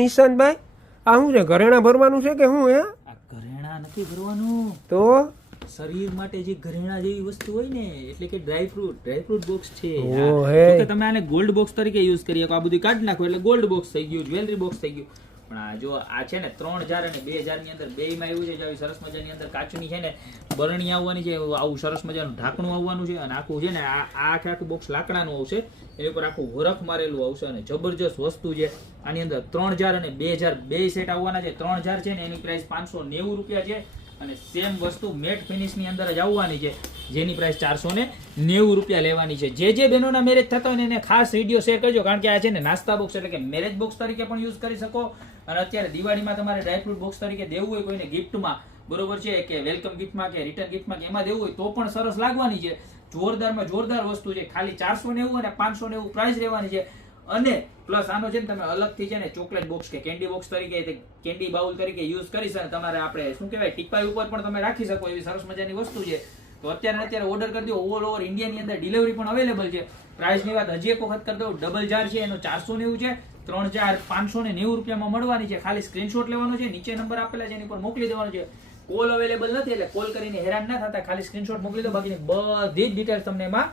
નિશાંતભાઈ, આ શું છે? ઘરેણા ભરવાનું છે કે શું? આ ઘરેણા નથી ભરવાનું, તો શરીર માટે જે ઘરેણા જેવી વસ્તુ હોય ને, એટલે કે ડ્રાયફ્રૂટ બોક્સ છે. ઓ હે. જો કે તમે આને ગોલ્ડ બોક્સ તરીકે યુઝ કરી શકો, આ બધું કાઢી નાખો એટલે ગોલ્ડ બોક્સ થઈ ગયું, જ્વેલરી બોક્સ થઈ ગયું. પણ આ જો આ છે ને 3000 અને 2000 ની અંદર બેયમાં એવું છે, આવી સરસ મજાની અંદર કાચની છે ને બરણી આવવાની છે, આવું સરસ મજાનું ઢાંકણું આવવાનું છે, અને આખું છે ને આ આખું બોક્સ લાકડાનું આવશે, એની ઉપર આખું વરખ મારેલું આવશે, અને જબરજસ્ત વસ્તુ છે. આની અંદર 3000 અને 2000 બે સેટ આવવાના છે. 3000 છે ને એની પ્રાઇસ 590 રૂપિયા છે, અને સેમ વસ્તુ મેટ ફિનિશ ની અંદર જ આવવાની છે, જેની પ્રાઇસ 490 રૂપિયા લેવાની છે. જે બહેનોના મેરેજ થતા હોય ને એને ખાસ વિડીયો શેર કરજો, કારણ કે આ છે ને નાસ્તા બોક્સ એટલે કે મેરેજ બોક્સ તરીકે પણ યુઝ કરી શકો, અને અત્યારે દિવાળીમાં તમારે ડ્રાયફ્રૂટ બોક્સ તરીકે દેવું હોય કોઈને ગિફ્ટમાં, બરોબર છે, કે વેલકમ ગિફ્ટમાં કે રિટર્ન ગિફ્ટમાં કે એમાં દેવું હોય તો પણ સરસ લાગવાની છે. જોરદારમાં જોરદાર વસ્તુ છે. ખાલી 490 અને 590 પ્રાઇસ રહેવાની છે. અને પ્લસ આનો છે ને તમે અલગથી છે ને ચોકલેટ બોક્સ કે કેન્ડી બોક્સ તરીકે, કેન્ડી બાઉલ તરીકે યુઝ કરી શકો. તમારે આપણે શું કહેવાય ટીપાઈ ઉપર પણ તમે રાખી શકો, એવી સરસ મજાની વસ્તુ છે. તો અત્યારે ઓર્ડર કરી દો. ઓલ ઓવર ઇન્ડિયાની અંદર ડિલિવરી પણ અવેલેબલ છે. પ્રાઇસની વાત હજી એક વખત કરી દઉં, ડબલ જાર છે એનો 490 છે, 3000 590 રૂપિયામાં મળવાની છે. ખાલી સ્ક્રીનશોટ લેવાનો છે, નીચે નંબર આપેલા છે એની પર મોકલી દેવાનો છે. કોલ અવેલેબલ નથી એટલે કોલ કરીને હેરાન ના થતા, ખાલી સ્ક્રીનશોટ મોકલી દો, બાકીની બધી જ ડિટેલ્સ તમને એમાં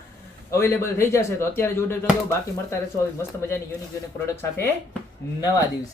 અવેલેબલ થઈ જશે. તો અત્યારે જ ઓર્ડર કરી દો. બાકી મળતા રહેશો મસ્ત મજાની યુનિક પ્રોડક્ટ સાથે નવા દિવસે.